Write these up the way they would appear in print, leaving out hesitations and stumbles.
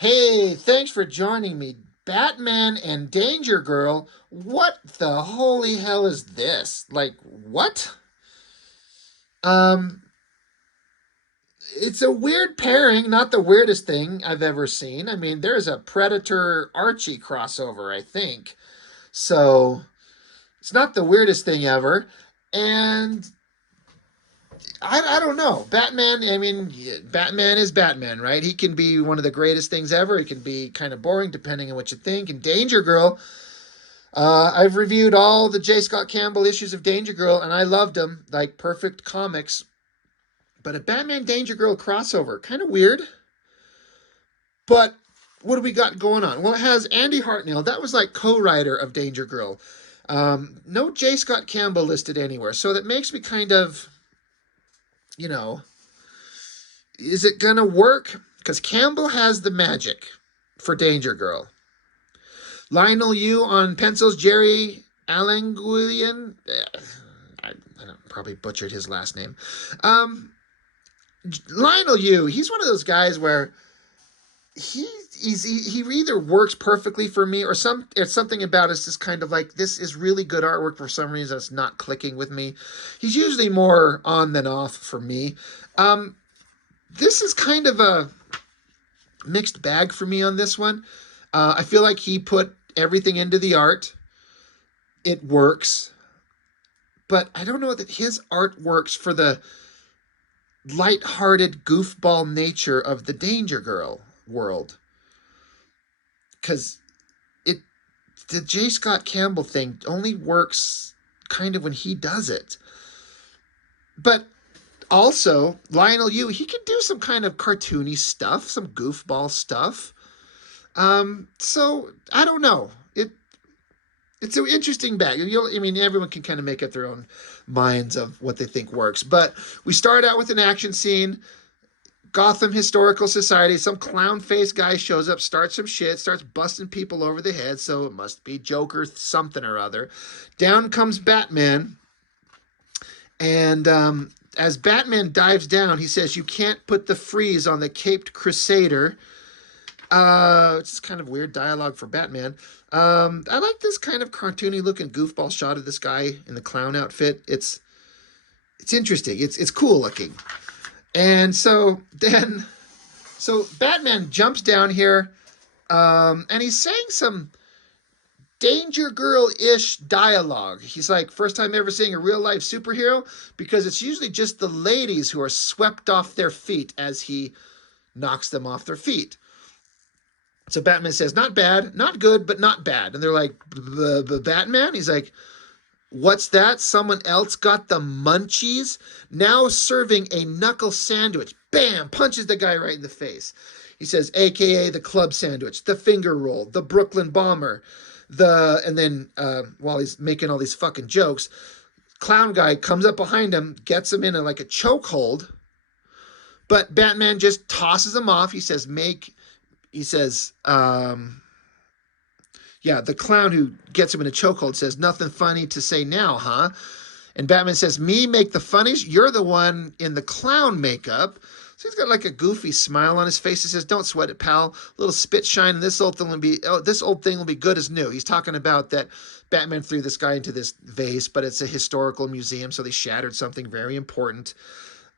Hey, thanks for joining me. Batman and Danger Girl? What the holy hell is this? Like, what? Um, it's a weird pairing, not the weirdest thing I've ever seen. I mean, there's a Predator Archie crossover, I think. So, it's not the weirdest thing ever. And I don't know. Batman, I mean, Batman is Batman, right? He can be one of the greatest things ever. He can be kind of boring depending on what you think. And Danger Girl, I've reviewed all the J. Scott Campbell issues of Danger Girl, and I loved them, like perfect comics. But a Batman Danger Girl crossover, kind of weird. But what do we got going on? Well, it has Andy Hartnell. That was like co-writer of Danger Girl. No J. Scott Campbell listed anywhere, so that makes me kind of, you know, is it gonna work? Because Campbell has the magic for Danger Girl. Lionel Yu on pencils, Jerry Alanguilian. I probably butchered his last name. Um, Lionel Yu, he's one of those guys where he either works perfectly for me or it's something about it's just kind of like this is really good artwork. For some reason it's not clicking with me. He's usually more on than off for me. This is kind of a mixed bag for me on this one. I feel like he put everything into the art. It works, but I don't know that his art works for the light-hearted goofball nature of the Danger Girl world. Because it, the J. Scott Campbell thing only works kind of when he does it. But also, Lionel Yu, he can do some kind of cartoony stuff, some goofball stuff. So I don't know. It's an interesting bag. I mean, everyone can kind of make up their own minds of what they think works. But we start out with an action scene. Gotham Historical Society. Some clown face guy shows up, starts some shit, starts busting people over the head. So it must be Joker something or other. Down comes Batman. And as Batman dives down, he says, "You can't put the freeze on the caped crusader." It's kind of weird dialogue for Batman. I like this kind of cartoony looking goofball shot of this guy in the clown outfit. It's interesting. It's cool looking. And so Batman jumps down here, and he's saying some Danger Girl-ish dialogue. He's like, first time ever seeing a real life superhero, because it's usually just the ladies who are swept off their feet as he knocks them off their feet. So Batman says, not bad, not good, but not bad. And they're like, Batman? He's like, what's that? Someone else got the munchies? Now serving a knuckle sandwich. Bam! Punches the guy right in the face. He says, AKA the club sandwich, the finger roll, the Brooklyn bomber, and then while he's making all these fucking jokes, clown guy comes up behind him, gets him in like a chokehold, but Batman just tosses him off. He says, yeah, the clown who gets him in a chokehold says, nothing funny to say now, huh? And Batman says, me make the funnies? You're the one in the clown makeup. So he's got like a goofy smile on his face. He says, don't sweat it, pal. A little spit shine, and this old thing will be good as new. He's talking about that Batman threw this guy into this vase, but it's a historical museum, so they shattered something very important.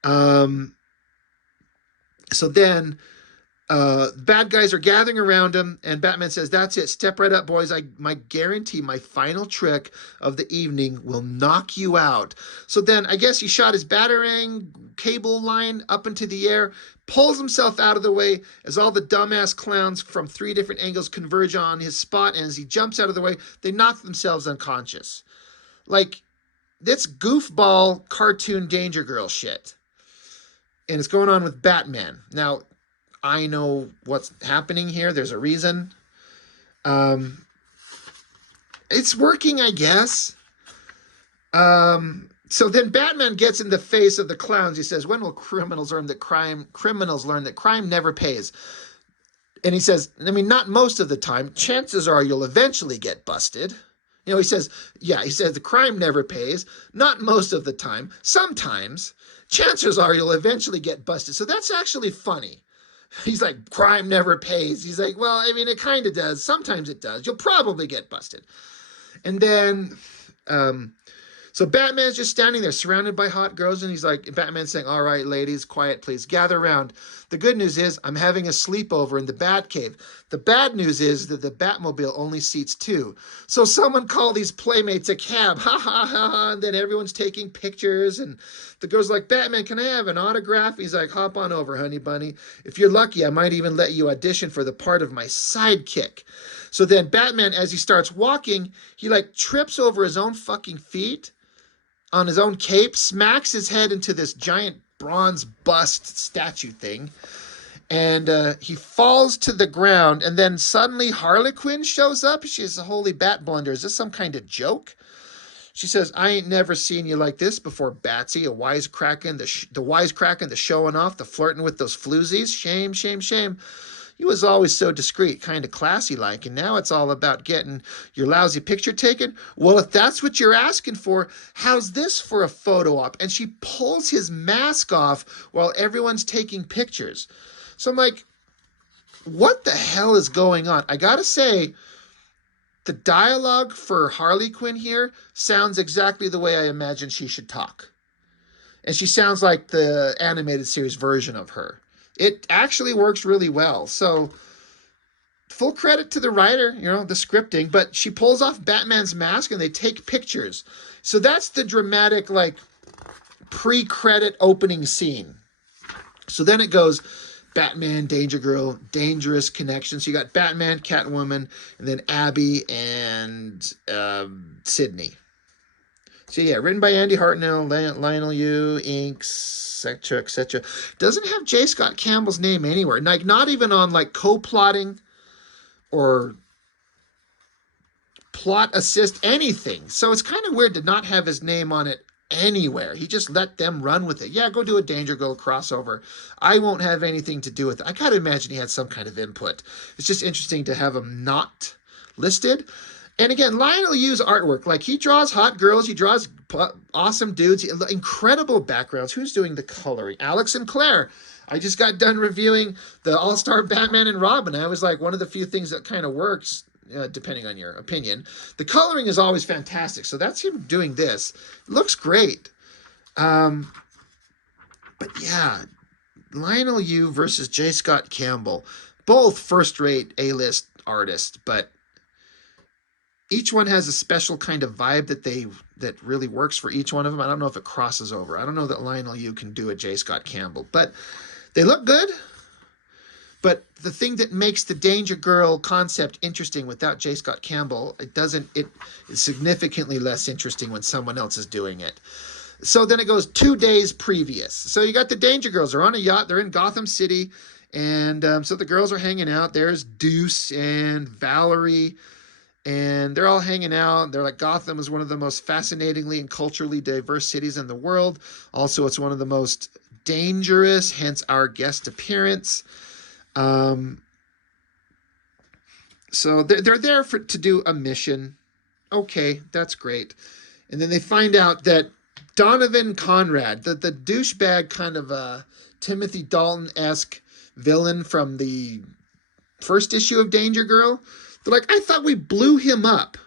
So then bad guys are gathering around him, and Batman says, that's it, step right up, boys. My guarantee, my final trick of the evening will knock you out. So then I guess he shot his batarang cable line up into the air, pulls himself out of the way as all the dumbass clowns from 3 different angles converge on his spot, and as he jumps out of the way, they knock themselves unconscious. Like, that's goofball cartoon Danger Girl shit. And it's going on with Batman. Now, I know what's happening here. There's a reason. It's working, I guess. So then Batman gets in the face of the clowns. He says, when will criminals learn that crime never pays? And he says, I mean, not most of the time. Chances are you'll eventually get busted. You know, he says the crime never pays. Not most of the time. Sometimes. Chances are you'll eventually get busted. So that's actually funny. He's like, crime never pays. He's like, well, I mean, it kind of does. Sometimes it does. You'll probably get busted. And then um, so Batman's just standing there surrounded by hot girls, and he's like, Batman's saying, all right, ladies, quiet, please. Gather around. The good news is I'm having a sleepover in the Batcave. The bad news is that the Batmobile only seats two. So someone call these playmates a cab. Ha ha ha ha. And then everyone's taking pictures, and the girl's like, Batman, can I have an autograph? He's like, hop on over, honey bunny. If you're lucky, I might even let you audition for the part of my sidekick. So then Batman, as he starts walking, he like trips over his own fucking feet on his own cape, smacks his head into this giant bronze bust statue thing, and he falls to the ground. And then suddenly Harley Quinn shows up. She says, holy bat blunder, is this some kind of joke? She says, I ain't never seen you like this before, Batsy. A wisecracking, the wisecracking, the showing off, the flirting with those floozies. Shame, shame, shame. You was always so discreet, kind of classy like, and now it's all about getting your lousy picture taken. Well, if that's what you're asking for, how's this for a photo op? And she pulls his mask off while everyone's taking pictures. So I'm like, what the hell is going on? I gotta say, the dialogue for Harley Quinn here sounds exactly the way I imagine she should talk. And she sounds like the animated series version of her. It actually works really well. So full credit to the writer, the scripting, but she pulls off Batman's mask and they take pictures. So that's the dramatic, like, pre-credit opening scene. So then it goes Batman, Danger Girl, Dangerous Connection. So you got Batman, Catwoman, and then Abby and Sydney. So yeah, written by Andy Hartnell, Lionel Yu, inks, etc., etc. Doesn't have J. Scott Campbell's name anywhere. Like, not even on like co-plotting or plot assist, anything. So it's kind of weird to not have his name on it anywhere. He just let them run with it. Yeah, go do a Danger Girl crossover. I won't have anything to do with it. I gotta imagine he had some kind of input. It's just interesting to have him not listed. And again, Lionel Yu's artwork, like, he draws hot girls, he draws awesome dudes, incredible backgrounds. Who's doing the coloring? Alex and Claire. I just got done reviewing the All-Star Batman and Robin. I was like, one of the few things that kind of works, depending on your opinion. The coloring is always fantastic, so that's him doing this. It looks great. But yeah, Lionel Yu versus J. Scott Campbell. Both first-rate A-list artists, but each one has a special kind of vibe that really works for each one of them. I don't know if it crosses over. I don't know that Lionel Yu can do a J. Scott Campbell, but they look good. But the thing that makes the Danger Girl concept interesting without J. Scott Campbell, it is significantly less interesting when someone else is doing it. So then it goes 2 days previous. So you got the Danger Girls. They're on a yacht. They're in Gotham City. And so the girls are hanging out. There's Deuce and Valerie. And they're all hanging out. They're like, Gotham is one of the most fascinatingly and culturally diverse cities in the world. Also, it's one of the most dangerous, hence our guest appearance. So they're there to do a mission. Okay, that's great. And then they find out that Donovan Conrad, the douchebag kind of Timothy Dalton-esque villain from the first issue of Danger Girl, they're like, I thought we blew him up.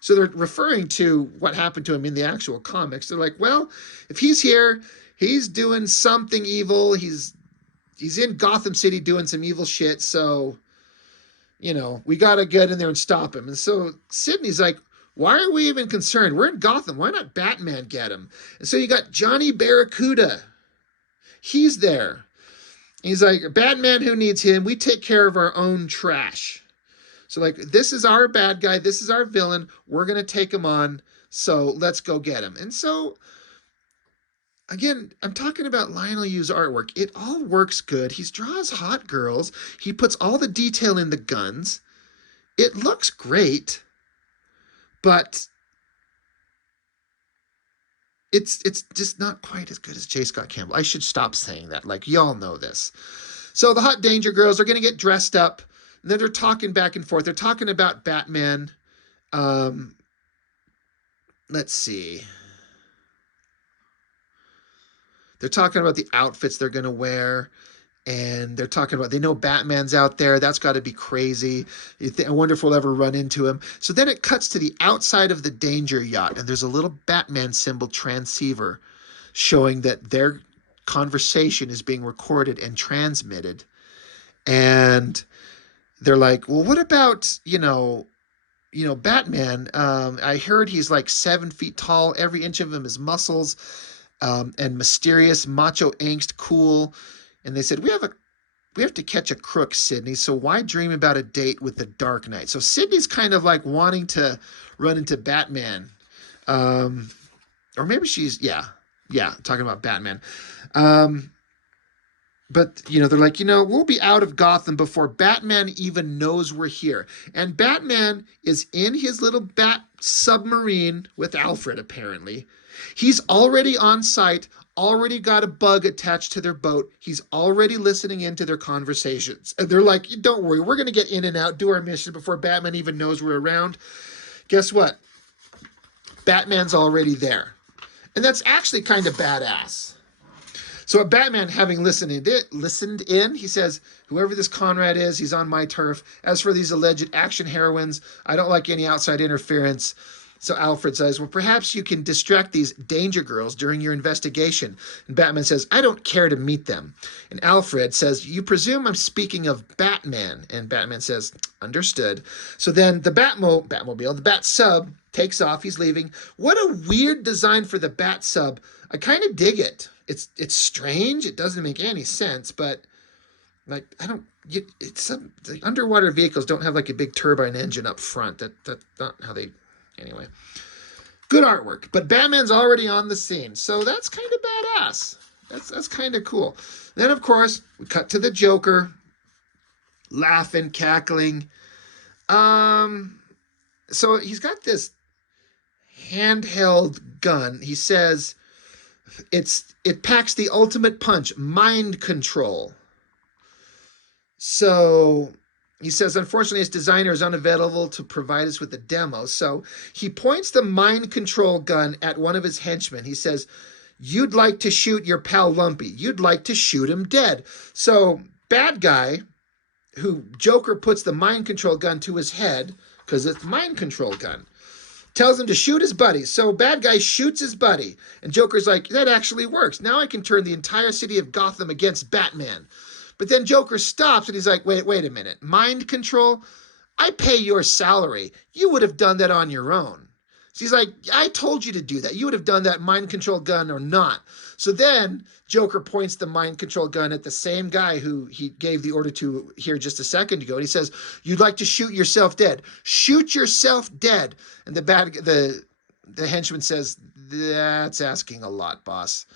So they're referring to what happened to him in the actual comics. They're like, well, if he's here, he's doing something evil. He's in Gotham City doing some evil shit. So, we got to get in there and stop him. And so Sydney's like, why are we even concerned? We're in Gotham. Why not Batman get him? And so you got Johnny Barracuda. He's there. He's like, Batman, who needs him? We take care of our own trash. So, like, this is our bad guy. This is our villain. We're going to take him on. So let's go get him. And so, again, I'm talking about Lionel Yu's artwork. It all works good. He draws hot girls. He puts all the detail in the guns. It looks great. But it's just not quite as good as J. Scott Campbell. I should stop saying that. Like, y'all know this. So the hot Danger Girls are going to get dressed up. And then they're talking back and forth. They're talking about Batman. Let's see. They're talking about the outfits they're going to wear. and they're talking about they know Batman's out there. That's got to be crazy. I wonder if we'll ever run into him. So then it cuts to the outside of the Danger Yacht, and there's a little Batman symbol transceiver showing that their conversation is being recorded and transmitted. And they're like, well, what about Batman? I heard he's like 7 feet tall. Every inch of him is muscles, and mysterious, macho angst, cool. And they said, we have to catch a crook, Sydney. So why dream about a date with the Dark Knight? So Sydney's kind of like wanting to run into Batman. Um, or maybe yeah, talking about Batman. Um, but they're like, we'll be out of Gotham before Batman even knows we're here. And Batman is in his little bat submarine with Alfred, apparently. He's already on site, already got a bug attached to their boat. He's already listening into their conversations. And they're like, don't worry, we're going to get in and out, do our mission before Batman even knows we're around. Guess what? Batman's already there. And that's actually kind of badass. So Batman, having listened in, he says, whoever this Conrad is, he's on my turf. As for these alleged action heroines, I don't like any outside interference. So Alfred says, well, perhaps you can distract these danger girls during your investigation. And Batman says, I don't care to meet them. And Alfred says, you presume I'm speaking of Batman. And Batman says, understood. So then the Batmobile, the Bat Sub, takes off. He's leaving. What a weird design for the Bat Sub. I kind of dig it. It's strange. It doesn't make any sense, but like the underwater vehicles don't have like a big turbine engine up front. That's not how they. Anyway, good artwork. But Batman's already on the scene, so that's kind of badass. That's kind of cool. Then of course we cut to the Joker, laughing, cackling. So he's got this handheld gun. He says it packs the ultimate punch, mind control. So he says, unfortunately, his designer is unavailable to provide us with a demo. So he points the mind control gun at one of his henchmen. He says, you'd like to shoot your pal Lumpy. You'd like to shoot him dead. So bad guy, who Joker puts the mind control gun to his head, because it's mind control gun, tells him to shoot his buddy. So bad guy shoots his buddy. And Joker's like, that actually works. Now I can turn the entire city of Gotham against Batman. But then Joker stops and he's like, wait a minute. Mind control? I pay your salary. You would have done that on your own. So he's like, I told you to do that. You would have done that mind control gun or not. So then Joker points the mind control gun at the same guy who he gave the order to here just a second ago. And he says, you'd like to shoot yourself dead. Shoot yourself dead. And the henchman says, that's asking a lot, boss.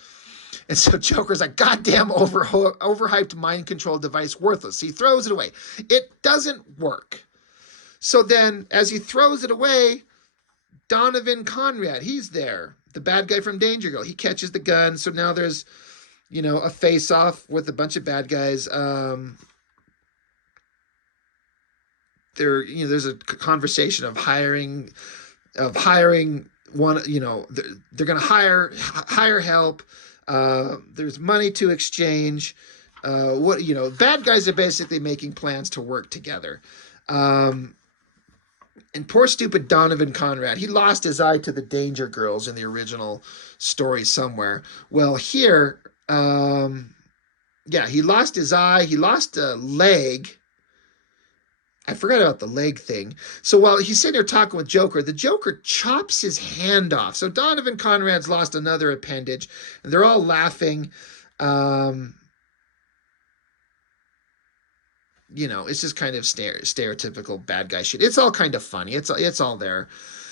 And so Joker's like, goddamn overhyped mind control device, worthless. He throws it away. It doesn't work. So then as he throws it away, Donovan Conrad, he's there. The bad guy from DangerGirl. He catches the gun. So now there's, a face-off with a bunch of bad guys. There's a conversation of hiring one, they're going to hire help. There's money to exchange. Bad guys are basically making plans to work together. And poor stupid Donovan Conrad, he lost his eye to the Danger Girls in the original story somewhere. Well, here, he lost his eye. He lost a leg. I forgot about the leg thing. So while he's sitting there talking with Joker, the Joker chops his hand off. So Donovan Conrad's lost another appendage, and they're all laughing. It's just kind of stereotypical bad guy shit. It's all kind of funny. It's all there.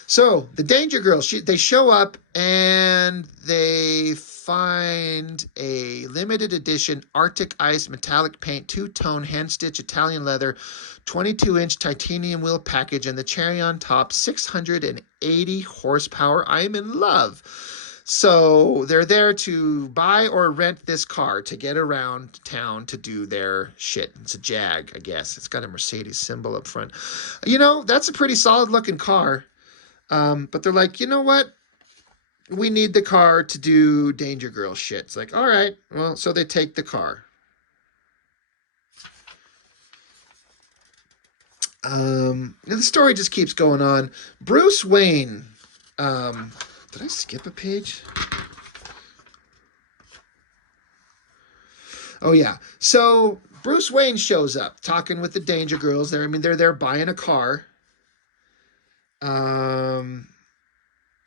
So the Danger Girls, they show up and they find a limited edition Arctic Ice metallic paint, two-tone hand-stitched Italian leather, 22-inch titanium wheel package, and the cherry on top, 680 horsepower. I am in love. So they're there to buy or rent this car to get around town to do their shit. It's a Jag, I guess. It's got a Mercedes symbol up front. That's a pretty solid looking car. But they're like, you know what? We need the car to do Danger Girl shit. It's like, all right. Well, so they take the car. The story just keeps going on. Bruce Wayne. Did I skip a page? Oh yeah. So Bruce Wayne shows up talking with the Danger Girls. There, I mean, they're there buying a car. Um,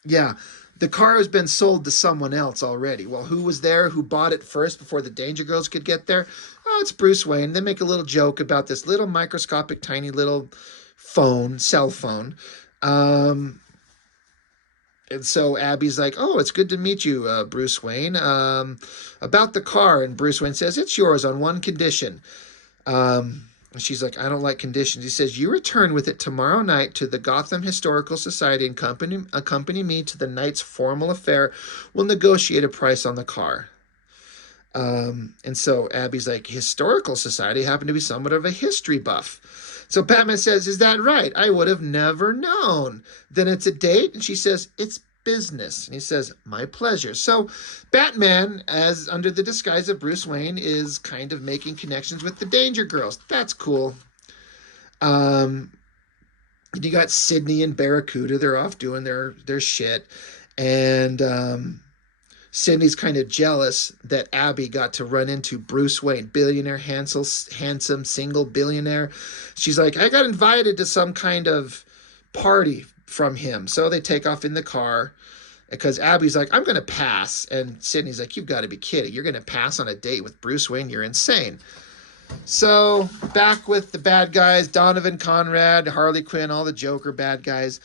yeah, the car has been sold to someone else already. Well, who was there? Who bought it first before the Danger Girls could get there? Oh, it's Bruce Wayne. They make a little joke about this little microscopic, tiny little cell phone. Um, and so Abby's like, "Oh, it's good to meet you, Bruce Wayne. About the car." And Bruce Wayne says, "It's yours on one condition." And she's like, "I don't like conditions." He says, "You return with it tomorrow night to the Gotham Historical Society and accompany me to the night's formal affair. We'll negotiate a price on the car." And so Abby's like, "Historical Society happened to be somewhat of a history buff." So Batman says, "Is that right? I would have never known." Then it's a date, and she says, "It's business." And he says, "My pleasure." So Batman, as under the disguise of Bruce Wayne, is kind of making connections with the Danger Girls. That's cool. Um, and you got Sydney and Barracuda. They're off doing their shit. And Sydney's kind of jealous that Abby got to run into Bruce Wayne, billionaire, handsome, single billionaire. She's like, "I got invited to some kind of party from him." So they take off in the car because Abby's like, "I'm going to pass." And Sydney's like, "You've got to be kidding. You're going to pass on a date with Bruce Wayne? You're insane." So back with the bad guys, Donovan Conrad, Harley Quinn, all the Joker bad guys.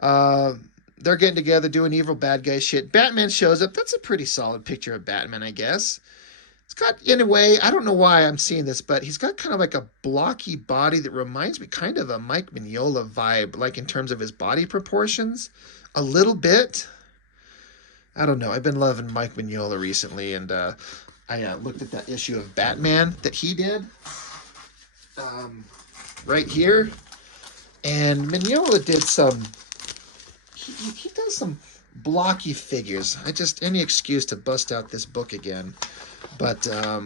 Uh, they're getting together doing evil bad guy shit. Batman shows up. That's a pretty solid picture of Batman, I guess. It's got, in a way, I don't know why I'm seeing this, but he's got kind of like a blocky body that reminds me kind of a Mike Mignola vibe, like in terms of his body proportions. A little bit. I don't know. I've been loving Mike Mignola recently, and I looked at that issue of Batman that he did um, right here, and Mignola did some. He does some blocky figures. I just any excuse to bust out this book again, but I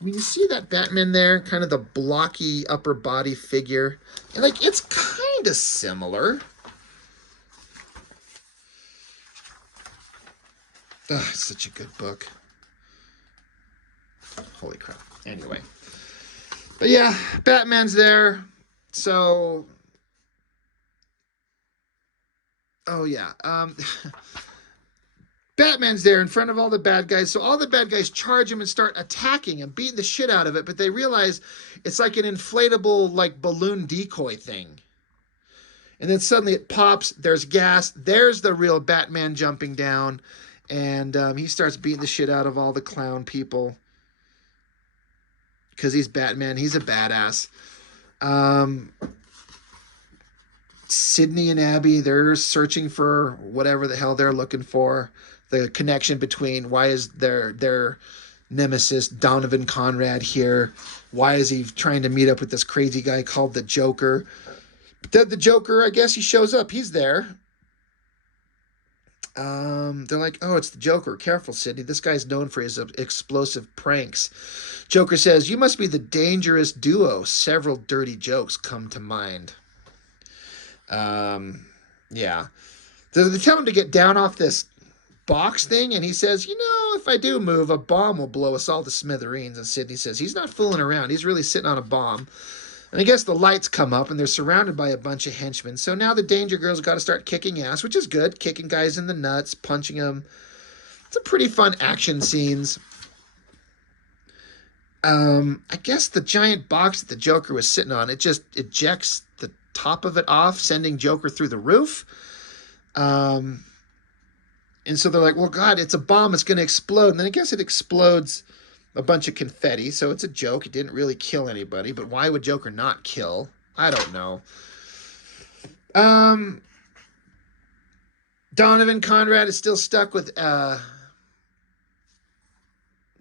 mean, you see that Batman there, kind of the blocky upper body figure, and like it's kind of similar. Ugh, it's such a good book. Holy crap. Anyway. But yeah, Batman's there. So, oh yeah. Batman's there in front of all the bad guys. So all the bad guys charge him and start attacking him, beating the shit out of it. But they realize it's like an inflatable, like balloon decoy thing. And then suddenly it pops. There's gas. There's the real Batman jumping down. And he starts beating the shit out of all the clown people. Because he's Batman. He's a badass. Um, Sydney and Abby, they're searching for whatever the hell they're looking for. The connection between why is their nemesis Donovan Conrad here? Why is he trying to meet up with this crazy guy called the Joker? But then the Joker, I guess he shows up. He's there. They're like, "Oh, it's the Joker. Careful, Sydney. This guy's known for his explosive pranks." Joker says, "You must be the dangerous duo. Several dirty jokes come to mind." Yeah. So they tell him to get down off this box thing, and he says, "If I do move, a bomb will blow us all to smithereens." And Sydney says, "He's not fooling around. He's really sitting on a bomb." And I guess the lights come up, and they're surrounded by a bunch of henchmen. So now the Danger Girls got to start kicking ass, which is good. Kicking guys in the nuts, punching them. It's a pretty fun action scenes. I guess the giant box that the Joker was sitting on, it just ejects the top of it off, sending Joker through the roof. And so they're like, "Well, God, it's a bomb. It's going to explode." And then I guess it explodes a bunch of confetti. So it's a joke. It didn't really kill anybody. But why would Joker not kill? I don't know. Donovan Conrad is still stuck with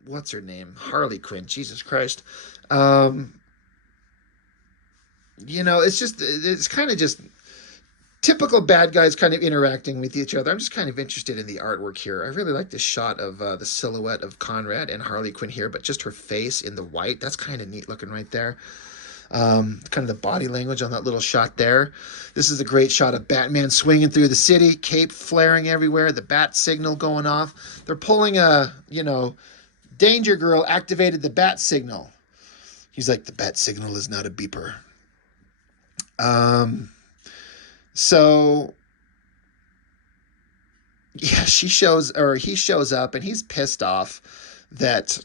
what's her name? Harley Quinn. Jesus Christ. It's kind of just typical bad guys kind of interacting with each other. I'm just kind of interested in the artwork here. I really like this shot of the silhouette of Conrad and Harley Quinn here, but just her face in the white. That's kind of neat looking right there. Kind of the body language on that little shot there. This is a great shot of Batman swinging through the city, cape flaring everywhere, the bat signal going off. They're pulling Danger Girl activated the bat signal. He's like, the bat signal is not a beeper. So yeah, he shows up and he's pissed off that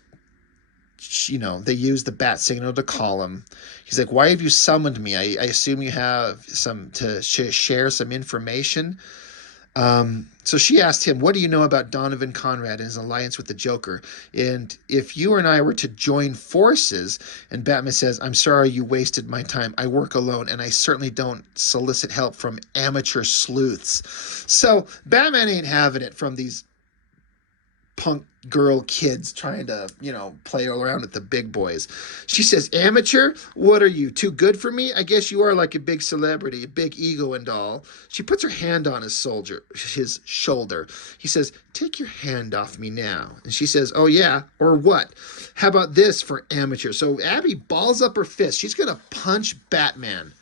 they use the bat signal to call him. He's like, why have you summoned me? I assume you have some to share some information. So she asked him, what do you know about Donovan Conrad and his alliance with the Joker? And if you and I were to join forces, and Batman says, I'm sorry you wasted my time. I work alone, and I certainly don't solicit help from amateur sleuths. So Batman ain't having it from these punk girl kids trying to, play around with the big boys. She says, amateur? What are you, too good for me? I guess you are like a big celebrity, a big ego and all. She puts her hand on his shoulder. He says, take your hand off me now. And she says, oh yeah, or what? How about this for amateur? So Abby balls up her fist. She's going to punch Batman.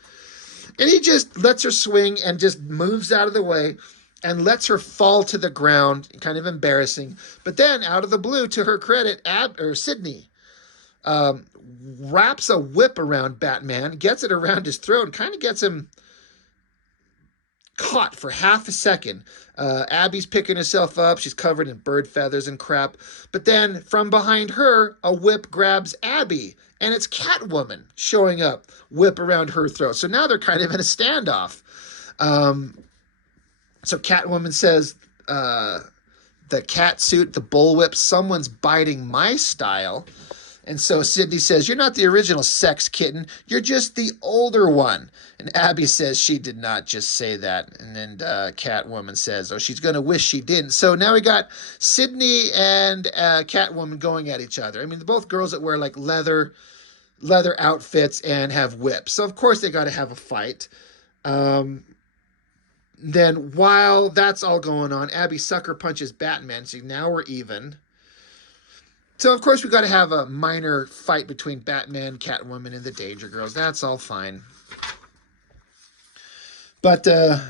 And he just lets her swing and just moves out of the way and lets her fall to the ground, kind of embarrassing. But then, out of the blue, to her credit, Sydney wraps a whip around Batman, gets it around his throat, and kind of gets him caught for half a second. Abby's picking herself up. She's covered in bird feathers and crap. But then, from behind her, a whip grabs Abby. And it's Catwoman showing up, whip around her throat. So now they're kind of in a standoff. So Catwoman says, the cat suit, the bullwhip, someone's biting my style. And so Sydney says, you're not the original sex kitten. You're just the older one. And Abby says she did not just say that. And then Catwoman says, oh, she's going to wish she didn't. So now we got Sydney and Catwoman going at each other. I mean, both girls that wear like leather outfits and have whips. So, of course, they got to have a fight. Then while that's all going on, Abby sucker punches Batman. So now we're even. So, of course, we got to have a minor fight between Batman, Catwoman, and the Danger Girls. That's all fine. But the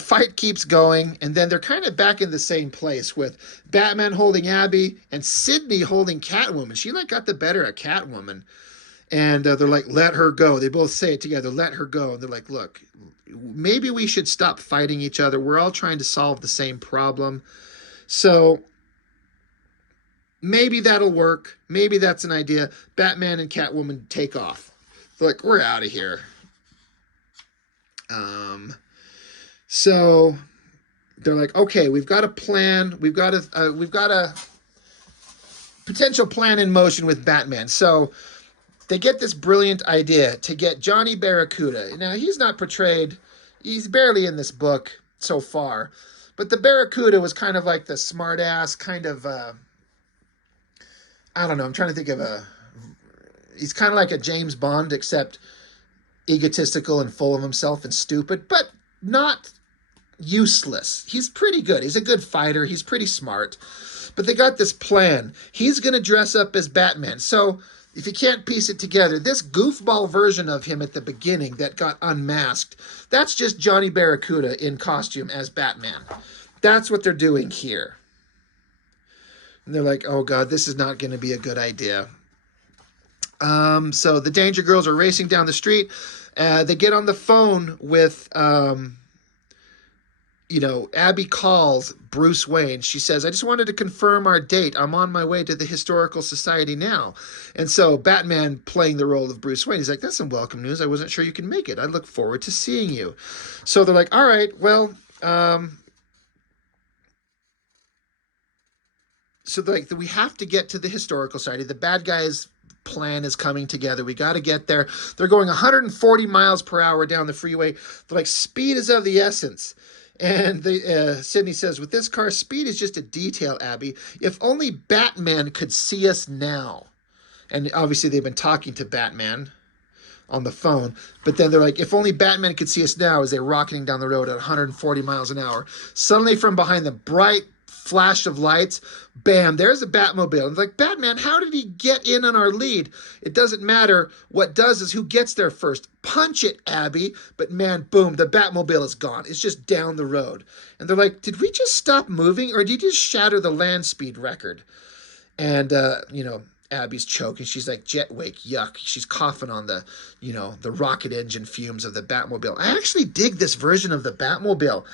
fight keeps going, and then they're kind of back in the same place with Batman holding Abby and Sydney holding Catwoman. She got the better of Catwoman. And they're like, let her go. They both say it together, let her go. And they're like, look, maybe we should stop fighting each other. We're all trying to solve the same problem. So maybe that'll work. Maybe that's an idea. Batman and Catwoman take off. They're like, we're out of here. So they're like, okay, we've got a plan. We've got a potential plan in motion with Batman. So they get this brilliant idea to get Johnny Barracuda. Now, he's not portrayed, he's barely in this book so far, but the Barracuda was kind of like the smart-ass kind of, I don't know, I'm trying to think of he's kind of like a James Bond, except egotistical and full of himself and stupid, but not useless. He's pretty good. He's a good fighter. He's pretty smart. But they got this plan. He's going to dress up as Batman. So if you can't piece it together, this goofball version of him at the beginning that got unmasked, that's just Johnny Barracuda in costume as Batman. That's what they're doing here. And they're like, oh God, this is not going to be a good idea. So the Danger Girls are racing down the street. They get on the phone with, Abby calls Bruce Wayne. She says, I just wanted to confirm our date. I'm on my way to the Historical Society now. And so Batman, playing the role of Bruce Wayne, he's like, that's some welcome news. I wasn't sure you can make it. I look forward to seeing you. So they're like, all right, well, so they're like, we have to get to the Historical Society. The bad guys' plan is coming together. We got to get there. They're going 140 miles per hour down the freeway. They're like, speed is of the essence. And Sydney says, with this car, speed is just a detail, Abby. If only Batman could see us now. And obviously they've been talking to Batman on the phone. But then they're like, if only Batman could see us now, as they're rocketing down the road at 140 miles an hour. Suddenly from behind them, bright, flash of lights, bam, there's a Batmobile. And like, Batman, how did he get in on our lead? It doesn't matter. What does is who gets there first. Punch it, Abby. But man, boom, the Batmobile is gone. It's just down the road. And they're like, did we just stop moving or did you just shatter the land speed record? And, Abby's choking. She's like, jet wake, yuck. She's coughing on the rocket engine fumes of the Batmobile. I actually dig this version of the Batmobile.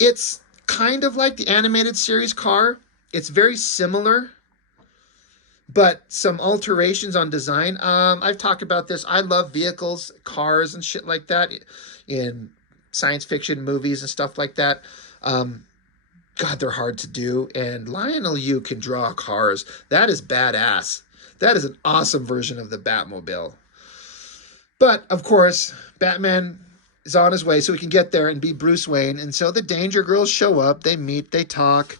It's kind of like the animated series car. It's very similar, but some alterations on design. I've talked about this. I love vehicles, cars, and shit like that in science fiction movies and stuff like that. God, they're hard to do. And Lionel Yu can draw cars. That is badass. That is an awesome version of the Batmobile. But, of course, Batman is on his way so he can get there and be Bruce Wayne. And so the Danger Girls show up. They meet. They talk.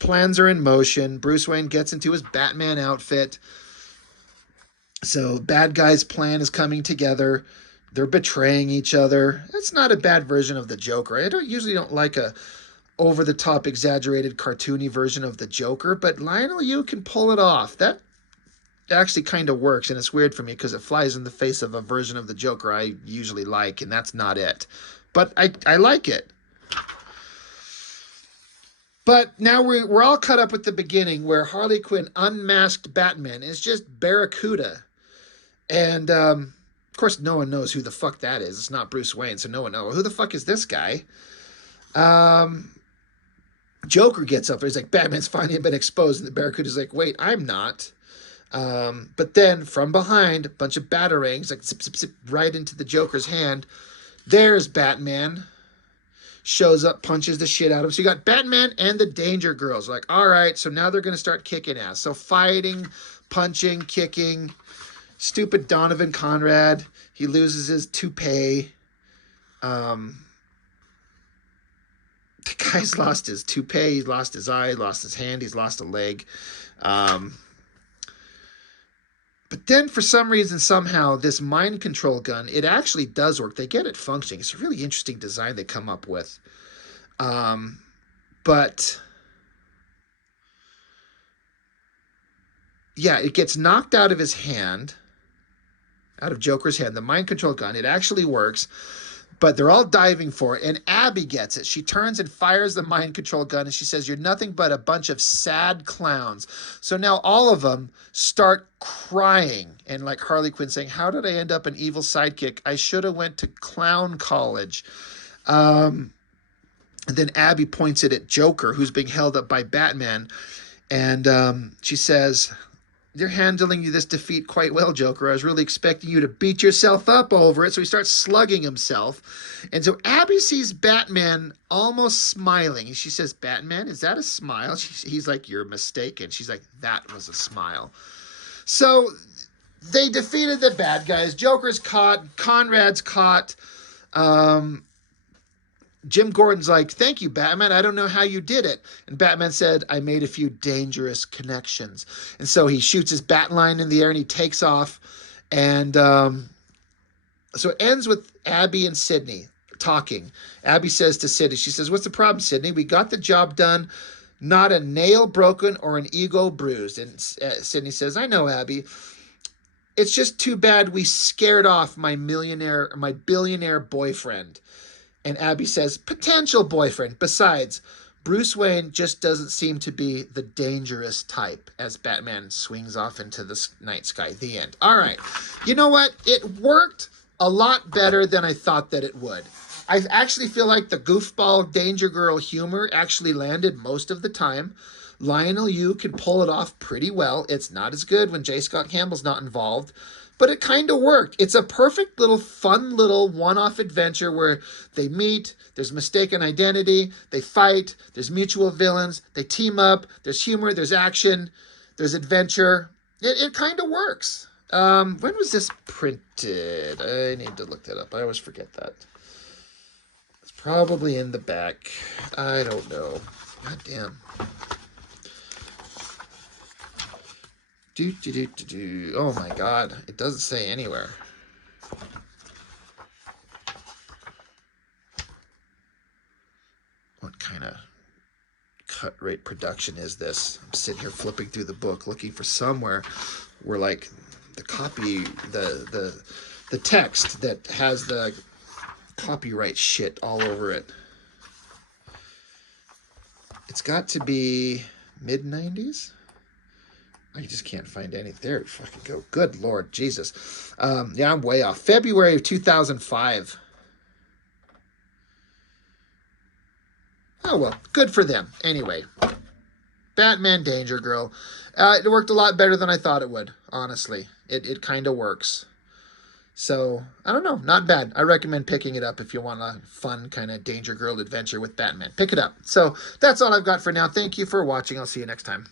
Plans are in motion. Bruce Wayne gets into his Batman outfit. So bad guy's plan is coming together. They're betraying each other. That's not a bad version of the Joker. I usually don't like a over-the-top, exaggerated, cartoony version of the Joker, but Lionel Yu can pull it off. That actually kind of works, and it's weird for me because it flies in the face of a version of the Joker I usually like, and that's not it. But I like it. But now we're all caught up with the beginning where Harley Quinn unmasked Batman is just Barracuda. And, of course, no one knows who the fuck that is. It's not Bruce Wayne, so no one knows. Who the fuck is this guy? Joker gets up there. He's like, Batman's finally been exposed. And the Barracuda's like, wait, I'm not. But then from behind, a bunch of batarangs, like zip, zip, zip, right into the Joker's hand. There's Batman. Shows up, punches the shit out of him. So you got Batman and the Danger Girls. Like, all right, so now they're going to start kicking ass. So fighting, punching, kicking. Stupid Donovan Conrad. He loses his toupee. The guy's lost his toupee, he's lost his eye, lost his hand, he's lost a leg. But then for some reason, somehow, this mind control gun, it actually does work. They get it functioning. It's a really interesting design they come up with. But yeah, it gets knocked out of his hand, out of Joker's hand, the mind control gun. It actually works. But they're all diving for it, and Abby gets it. She turns and fires the mind control gun, and she says, you're nothing but a bunch of sad clowns. So now all of them start crying, and like Harley Quinn saying, how did I end up an evil sidekick? I should have went to clown college. And then Abby points it at Joker, who's being held up by Batman, and she says, you're handling this defeat quite well, Joker. I was really expecting you to beat yourself up over it. So he starts slugging himself. And so Abby sees Batman almost smiling. And she says, Batman, is that a smile? He's like, you're mistaken. She's like, that was a smile. So they defeated the bad guys. Joker's caught. Conrad's caught. Jim Gordon's like, thank you, Batman. I don't know how you did it. And Batman said, I made a few dangerous connections. And so he shoots his bat line in the air and he takes off. And so it ends with Abby and Sydney talking. Abby says to Sydney, she says, what's the problem, Sydney? We got the job done. Not a nail broken or an ego bruised. And Sydney says, I know, Abby. It's just too bad we scared off my billionaire boyfriend. And Abby says, potential boyfriend. Besides, Bruce Wayne just doesn't seem to be the dangerous type, as Batman swings off into the night sky. The end. All right. You know what? It worked a lot better than I thought that it would. I actually feel like the goofball Danger Girl humor actually landed most of the time. Lionel Yu can pull it off pretty well. It's not as good when J. Scott Campbell's not involved. But it kind of worked. It's a perfect little fun little one-off adventure where they meet, there's mistaken identity, they fight, there's mutual villains, they team up, there's humor, there's action, there's adventure. It kind of works. When was this printed? I need to look that up. I always forget that. It's probably in the back. I don't know. God damn. Oh my God, it doesn't say anywhere. What kind of cut rate production is this? I'm sitting here flipping through the book looking for somewhere where like the copy, the text that has the copyright shit all over it. It's got to be mid-90s. I just can't find any. There you fucking go. Good Lord Jesus. Yeah, I'm way off. February of 2005. Oh, well, good for them. Anyway, Batman Danger Girl. It worked a lot better than I thought it would, honestly. It kind of works. So, I don't know. Not bad. I recommend picking it up if you want a fun kind of Danger Girl adventure with Batman. Pick it up. So, that's all I've got for now. Thank you for watching. I'll see you next time.